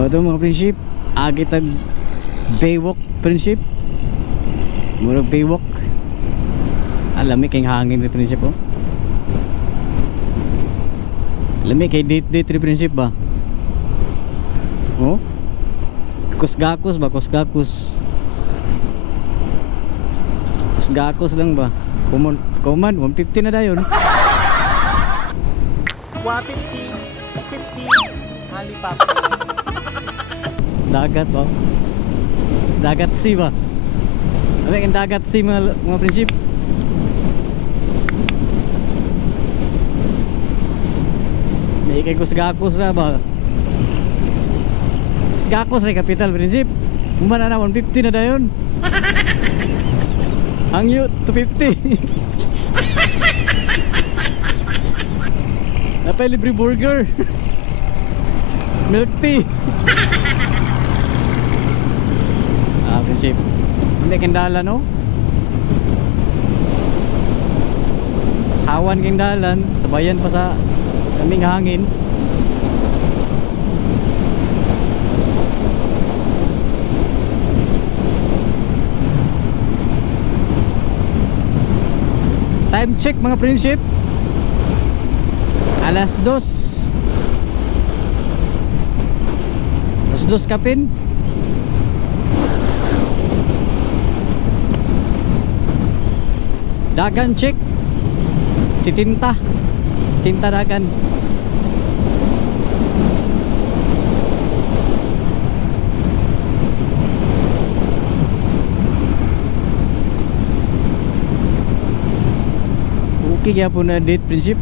O ito mga prinsip, agitag baywalk prinsip. Murag baywalk. Alam kay hangin ni prinsip oh. Lami kay date ri prinsip ba? Oh? Kusgakos ba? Kusgakos. Kusgakos lang ba? Kuman 150 na dayon. 150, 50, halipap. Dagat ba? Dagat sea ba? Ano yung dagat sea mga prinsip? May kay kusgakos na ba? Kusgakos rin capital prinsip. Kumana na 150 na dayon. Hangyo 250. Napay libre burger. Milk tea. Prinsip. Hindi kendala no? Hawan kang dalan, sabayan pa sa kaming hangin. Time check mga prinsip. Alas 2. Alas 2 kapin. Dagan check. Si tinta dagan. Okay kaya po na date prinsip.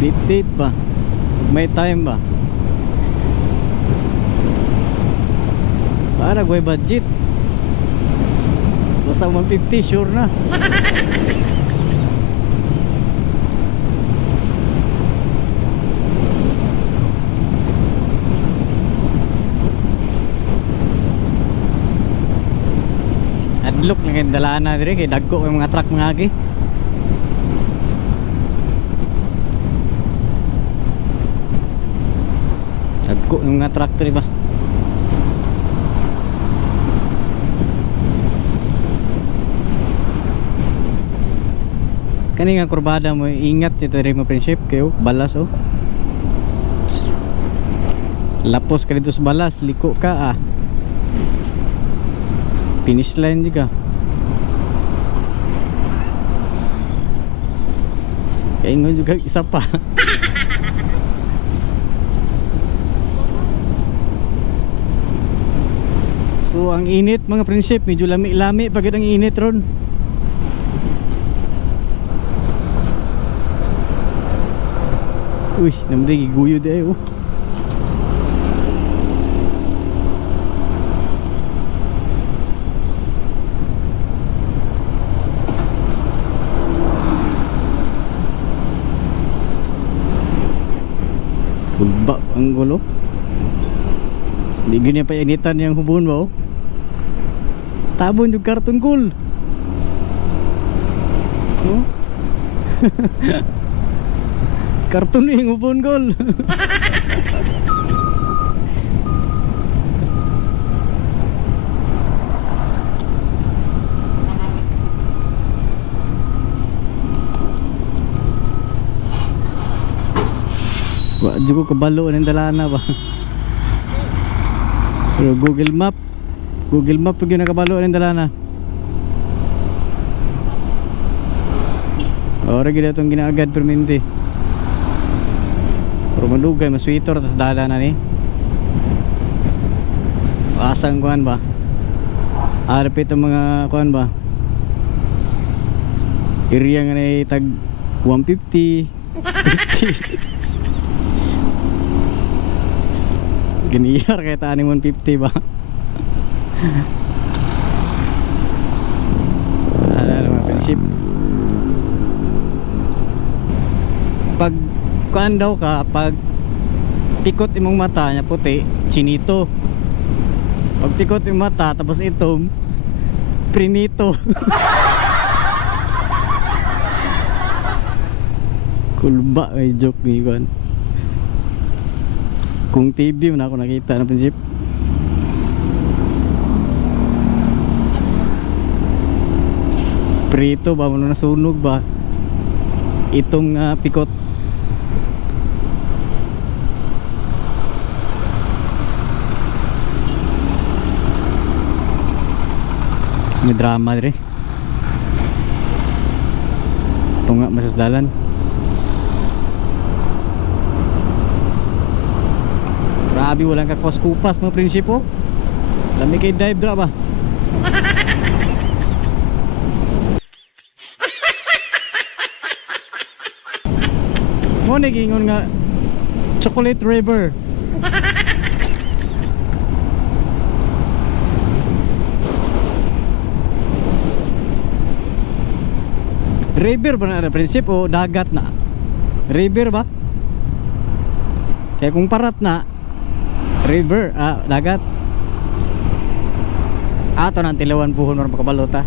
Date ba? May time ba? Para gue budget. Basta 150 sure na. Adlok na kayo dalaan na dire kay dagko yung mga truck mga agi. Dagko yung mga truck dire ba? Kani nga kurbada mo ingat ito rin mo prinsip kayo balas oh. Lapos ka dito sa balas, liko ka ah. Finish line juga. Kaingon juga isa pa. So ang init mga prinsip, medyo lami-lami pagid ang init ron. Uy, namdig giguyo di ayo. Kulba ang gulo. Hindi ganyan pa initan yung hubon ba oh. Tabon yung karton cool. Oh? Karton yung hubon cool. Wa juga kabalo ng dalana ba. Pero Google Map pag yun nakabalo ng dalana. Ora gila itong ginaagad perminti. Pero madugay maswitor tas dalana ni. Asang kuan ba? Arap itong mga kuan ba? Area nga na tag 150 50. Ganiyar kaya taaning 150 ba? Ano mga prinsip? Pag kuan daw ka, pag pikot imong mata nya puti, chinito. Pag pikot imong mata tapos itom, prinito. Kulba may joke ni kuan. Kung TV na ako nakita na prinsip. Prito ba mo nasunog ba? Itong pikot. May drama dire. Tunga masasdalan. Grabe walang kakwas-kupas mga prinsipo. Lami kay dive dra ba? Mo nagingon nga Chocolate River. River ba na prinsip o dagat na? River ba? Kaya kung parat na river, dagat. Ato nang tilawan puhon or makabalota.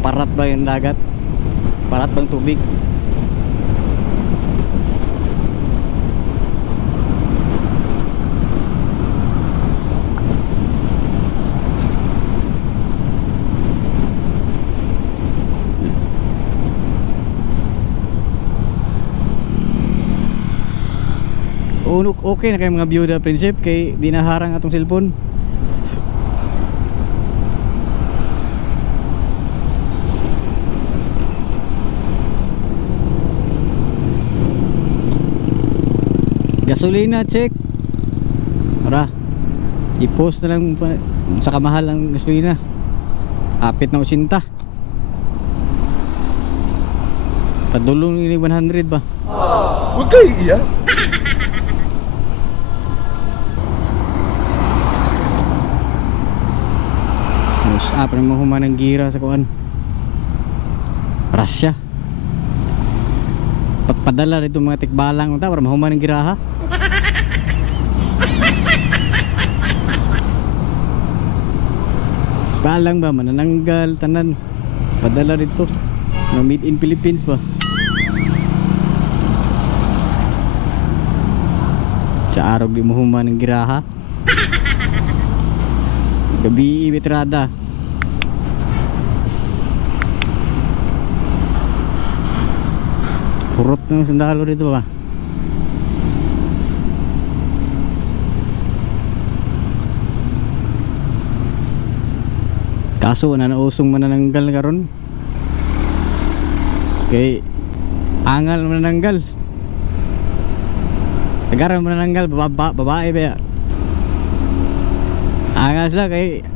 Parat ba yung dagat? Parat bang tubig? Okay na kay mga byuda prinsip kay di naharang atong cellphone. Gasolina check. Ara. I-post na lang sa kamahal ang gasolina. Apit na 80. Padulong ni 100 ba? Huwag kayo iiyak. Parang mahuman ng gira sa kuan. Rasya. Padala dito mga tikbalang unta para mahuman ng gira ha. Balang ba manananggal tanan. Padala dito. No, made in Philippines ba? Sa araw di mahuman ng gira ha. Gabi bitrada. Kurot ng sundalo dito ba? Kaso na nausong manananggal karon. Kay angal manananggal. Tagaran manananggal babae ba ya? Angal sila kay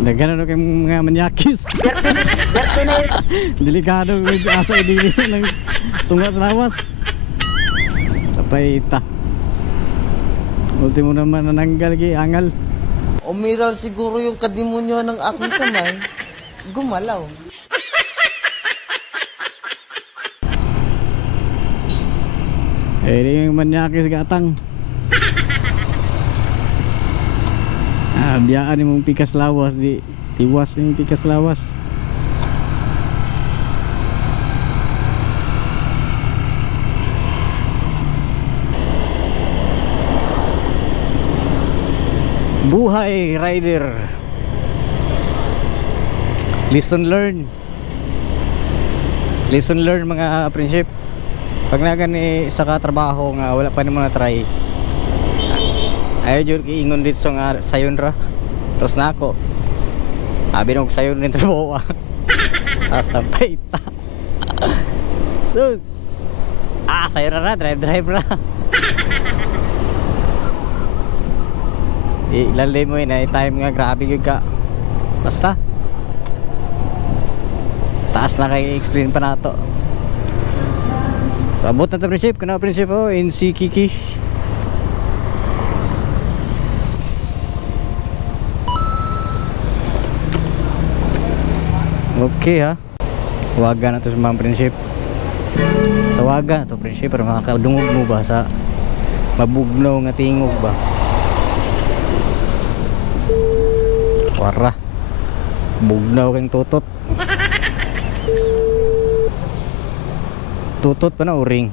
nagano kay mga manyakis. Delikado with asa idili ng tunga sa lawas. Sapay ta. Ultimo naman nananggal gi angal. Umiral siguro yung kadimonyo ng aking kamay. Gumalaw. Eh yung manyakis gatang. Biyaan mong pikas lawas di tiwas yung pikas lawas. Buhay rider. Lesson learned. Lesson learned mga prinsip. Pag nagani sa katrabaho nga wala pa nimo na try. Ayaw dyan iingon dito nga sayon ra. Tapos na ako sabi nung sayon rin trabaho. Tapos tampay ta. Sus. Sayon ra drive ra. Ilalay mo yun time nga grabe yun ka. Basta taas na kay explain pa na to. So abot na to prinsip. Kana prinsip NC Kiki. Okay ha. Tawagan na to sa mga prinsip. Tawagan na to prinsip para makakadungog mo ba sa mabugnaw nga tingog ba. Wara. Bugnaw kang tutot. Tutot pa na o ring?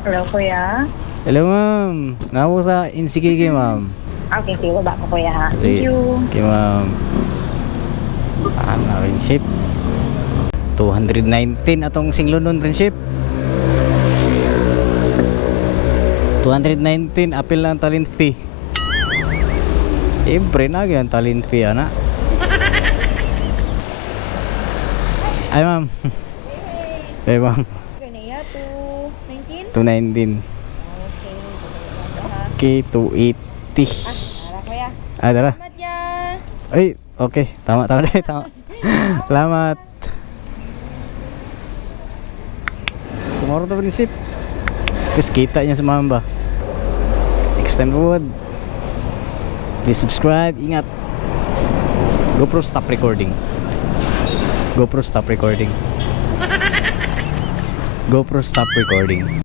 Hello, kuya. Hello ma'am. Nako sa Insikiki ma'am. Okay, sige, baba ko, kuya, ha? Thank Sige. you. Okay ma'am. Friendship. 219 atong singlunon friendship. 219 apil lang talent fee. Siyempre na ang talent fee ana. Ay ma'am. Hey ma'am. Ganaya, 219? 219. Okay, 280. Tara, kuya. Ah, tara. Salamat ya. Ay, okay. Tama, tama deh, tama. Selamat. Tomorrow to prinsip. Terus kita niya sa mamba. Next time forward. Please subscribe. Ingat. GoPro stop recording. GoPro stop recording. GoPro stop recording.